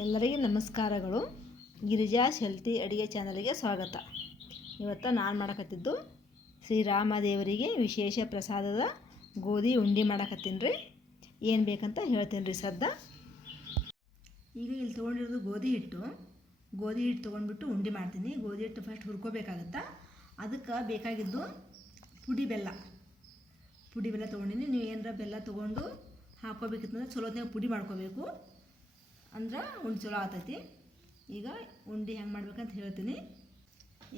ಎಲ್ಲರಿಗೂ ನಮಸ್ಕಾರಗಳು. ಗಿರಿಜಾ ಹೆಲ್ತಿ ಅಡುಗೆ ಚಾನಲ್ಗೆ ಸ್ವಾಗತ. ಇವತ್ತು ನಾನು ಮಾಡಕತ್ತಿದ್ದು ಶ್ರೀರಾಮದೇವರಿಗೆ ವಿಶೇಷ ಪ್ರಸಾದದ ಗೋಧಿ ಉಂಡೆ ಮಾಡಕತ್ತೀನಿ ರೀ. ಏನು ಬೇಕಂತ ಹೇಳ್ತೀನಿ ರೀ ಸದ್ದ. ಈಗ ಇಲ್ಲಿ ತೊಗೊಂಡಿರೋದು ಗೋಧಿ ಹಿಟ್ಟು. ಗೋಧಿ ಹಿಟ್ಟು ತೊಗೊಂಡ್ಬಿಟ್ಟು ಉಂಡೆ ಮಾಡ್ತೀನಿ. ಗೋಧಿ ಹಿಟ್ಟು ಫಸ್ಟ್ ಹುರ್ಕೋಬೇಕಾಗತ್ತೆ? ಅದಕ್ಕೆ ಬೇಕಾಗಿದ್ದು ಪುಡಿ ಬೆಲ್ಲ. ಪುಡಿ ಬೆಲ್ಲ ತೊಗೊಂಡಿನಿ. ನೀವು ಏನಾರ ಬೆಲ್ಲ ತೊಗೊಂಡು ಹಾಕೋಬೇಕಿತ್ತಂದ್ರೆ ಚಲೋತ್ನಾಗ ಪುಡಿ ಮಾಡ್ಕೋಬೇಕು. ಅಂದ್ರೆ ಉಂಡೆ ಚಲೋ ಆಗ್ತೈತಿ ಈಗ ಉಂಡೆ ಹೆಂಗೆ ಮಾಡ್ಬೇಕಂತ ಹೇಳ್ತೀನಿ.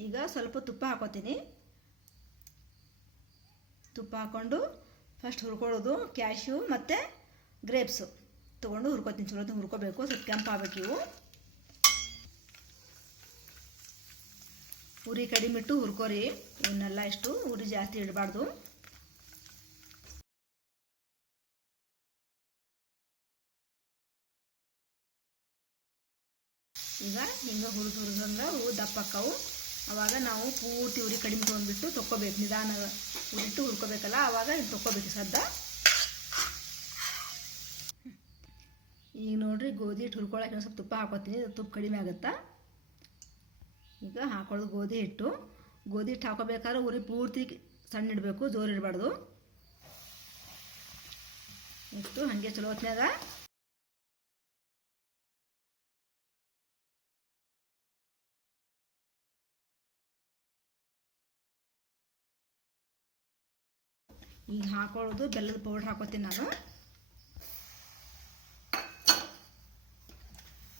ಈಗ ಸ್ವಲ್ಪ ತುಪ್ಪ ಹಾಕೋತೀನಿ. ತುಪ್ಪ ಹಾಕ್ಕೊಂಡು ಫಸ್ಟ್ ಹುರ್ಕೊಳ್ಳೋದು ಕ್ಯಾಶ್ಯೂ ಮತ್ತು ಗ್ರೇಪ್ಸು ತೊಗೊಂಡು ಹುರ್ಕೋತೀನಿ. ಚಲೋ ಹುರ್ಕೋಬೇಕು. ಸ್ವಲ್ಪ ಕೆಂಪು ಆಗ್ಬೇಕು ಇವು. ಉರಿ ಕಡಿಮೆ ಇಟ್ಟು ಹುರ್ಕೋರಿ. ಇವನ್ನೆಲ್ಲ ಇಷ್ಟು ಉರಿ ಜಾಸ್ತಿ ಇಡಬಾರ್ದು. ಈಗ ಹಿಂಗೆ ಹುರಿದು ಹುರಿದಂದ್ರೆ ಹೂ ದಪ್ಪ ಆಕ್ಕವು ಅವಾಗ ನಾವು ಪೂರ್ತಿ ಉರಿ ಕಡಿಮೆ ತೊಗೊಂಡ್ಬಿಟ್ಟು ತೊಗೋಬೇಕು ನಿಧಾನ ಉರಿಟ್ಟು ಹುರ್ಕೋಬೇಕಲ್ಲ ಆವಾಗ ಇದು ತೊಗೋಬೇಕು ಸದ್ದ ಈಗ ನೋಡ್ರಿ ಗೋಧಿ ಹಿಟ್ಟು ಹುರ್ಕೊಳಕ್ಕೆ ಸ್ವಲ್ಪ ತುಪ್ಪ ಹಾಕೋತೀನಿ. ತುಪ್ಪ ಕಡಿಮೆ ಆಗುತ್ತಾ? ಈಗ ಹಾಕೊಳ್ಳೋದು ಗೋಧಿ ಹಿಟ್ಟು. ಗೋಧಿ ಹಿಟ್ಟು ಹಾಕೋಬೇಕಾದ್ರೆ ಉರಿ ಪೂರ್ತಿ ಸಣ್ಣ ಇಡಬೇಕು, ಜೋರು ಇಡಬಾರ್ದು. ಇಟ್ಟು ಹಾಗೆ ಚಲೋ ಹೊತ್ನ್ಯಾಗ ಈಗ ಹಾಕೊಳ್ಳೋದು ಬೆಲ್ಲದ ಪೌಡ್ರ್ ಹಾಕೋತೀನಿ ನಾನು.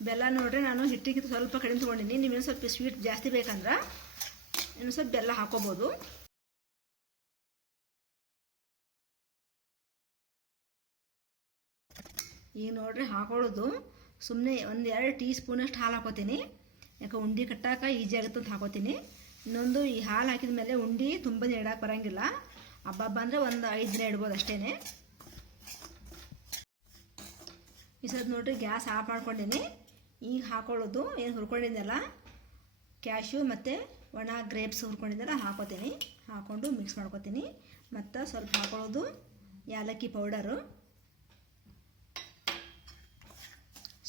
ಬೆಲ್ಲ ನೋಡ್ರಿ ನಾನು ಹಿಟ್ಟಿಗೆ ಸ್ವಲ್ಪ ಕಡಿಮೆ ತೊಗೊಂಡಿನಿ. ನೀವು ಇನ್ನೂ ಸ್ವಲ್ಪ ಸ್ವೀಟ್ ಜಾಸ್ತಿ ಬೇಕಂದ್ರೆ ಇನ್ನು ಸ್ವಲ್ಪ ಬೆಲ್ಲ ಹಾಕೋಬೋದು. ಈಗ ನೋಡ್ರಿ ಹಾಕೊಳ್ಳೋದು ಸುಮ್ಮನೆ ಒಂದು ಎರಡು ಟೀ ಸ್ಪೂನಷ್ಟು ಹಾಲು ಹಾಕೋತೀನಿ. ಯಾಕೆ ಉಂಡೆ ಕಟ್ಟಾಕ ಈಜಿ ಆಗುತ್ತೆ ಅಂತ ಹಾಕೋತೀನಿ. ಇನ್ನೊಂದು ಈ ಹಾಲು ಹಾಕಿದ ಮೇಲೆ ಉಂಡೆ ತುಂಬ ನೀಡಕ್ಕೆ ಬರೋಂಗಿಲ್ಲ. ಹಬ್ಬ ಅಂದರೆ ಒಂದು ಐದು ದಿನ ಇಡ್ಬೋದು ಅಷ್ಟೇ ಈ ಸಲ ನೋಡ್ರಿ, ಗ್ಯಾಸ್ ಆಫ್ ಮಾಡ್ಕೊಂಡೀನಿ. ಈಗ ಹಾಕೊಳ್ಳೋದು, ಏನು ಹುರ್ಕೊಂಡಿದ್ದೆಲ್ಲ ಕ್ಯಾಶು ಮತ್ತು ಒಣ ಗ್ರೇಪ್ಸ್ ಹುರ್ಕೊಂಡಿದ್ದೆಲ್ಲ ಹಾಕೋತೀನಿ. ಹಾಕ್ಕೊಂಡು ಮಿಕ್ಸ್ ಮಾಡ್ಕೊತೀನಿ. ಮತ್ತು ಸ್ವಲ್ಪ ಹಾಕೊಳ್ಳೋದು ಏಲಕ್ಕಿ ಪೌಡರು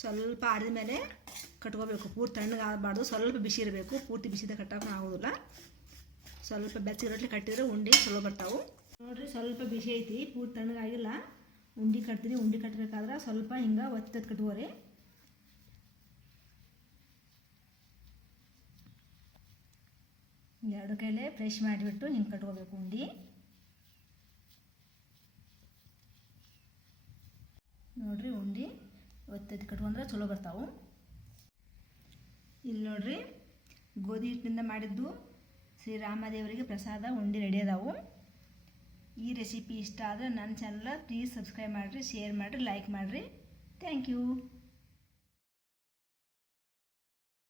ಸ್ವಲ್ಪ ಆರಿದ ಮೇಲೆ ಕಟ್ಕೋಬೇಕು. ಪೂರ್ತಿ ತಣ್ಣಗೆ ಆಗಬಾರ್ದು ಸ್ವಲ್ಪ ಬಿಸಿ ಇರಬೇಕು. ಪೂರ್ತಿ ಬಿಸಿದ ಕಟ್ಟೋಕೆ ಆಗೋದಿಲ್ಲ. ಸ್ವಲ್ಪ ಬೆಚ್ಚಗೆ ರೊಟ್ಟಿ ಕಟ್ಟಿದ್ರೆ ಉಂಡೆ ಚಲೋ ಬರ್ತಾವೆ. ನೋಡ್ರಿ, ಸ್ವಲ್ಪ ಬಿಸಿ ಐತಿ, ಪೂರ್ತಿ ತಣ್ಣಗಾಗಿಲ್ಲ. ಉಂಡೆ ಕಟ್ತೀನಿ, ಉಂಡೆ ಕಟ್ಟಬೇಕಾದ್ರೆ ಸ್ವಲ್ಪ ಹಿಂಗೆ ಒತ್ತದ ಕಟ್ಕೋರಿ ಎರಡು ಕೈಲೇ ಫ್ರೆಶ್ ಮಾಡಿಬಿಟ್ಟು ಹಿಂಗೆ ಕಟ್ಕೋಬೇಕು ಉಂಡೆ. ನೋಡ್ರಿ, ಉಂಡೆ ಒತ್ತದ ಕಟ್ಕೊಂಡ್ರೆ ಚಲೋ ಬರ್ತಾವೆ. ಇಲ್ಲಿ ನೋಡ್ರಿ, ಗೋಧಿ ಹಿಟ್ಟಿನಿಂದ ಮಾಡಿದ್ದು ಶ್ರೀರಾಮದೇವರಿಗೆ ಪ್ರಸಾದ ಉಂಡೆ ರೆಡಿ ಅದಾವು ಈ ರೆಸಿಪಿ ಇಷ್ಟ ಆದರೆ ನನ್ನ ಚಾನಲ್ ಪ್ಲೀಸ್ ಸಬ್ಸ್ಕ್ರೈಬ್ ಮಾಡಿರಿ ಶೇರ್ ಮಾಡಿರಿ ಲೈಕ್ ಮಾಡಿರಿ. Thank you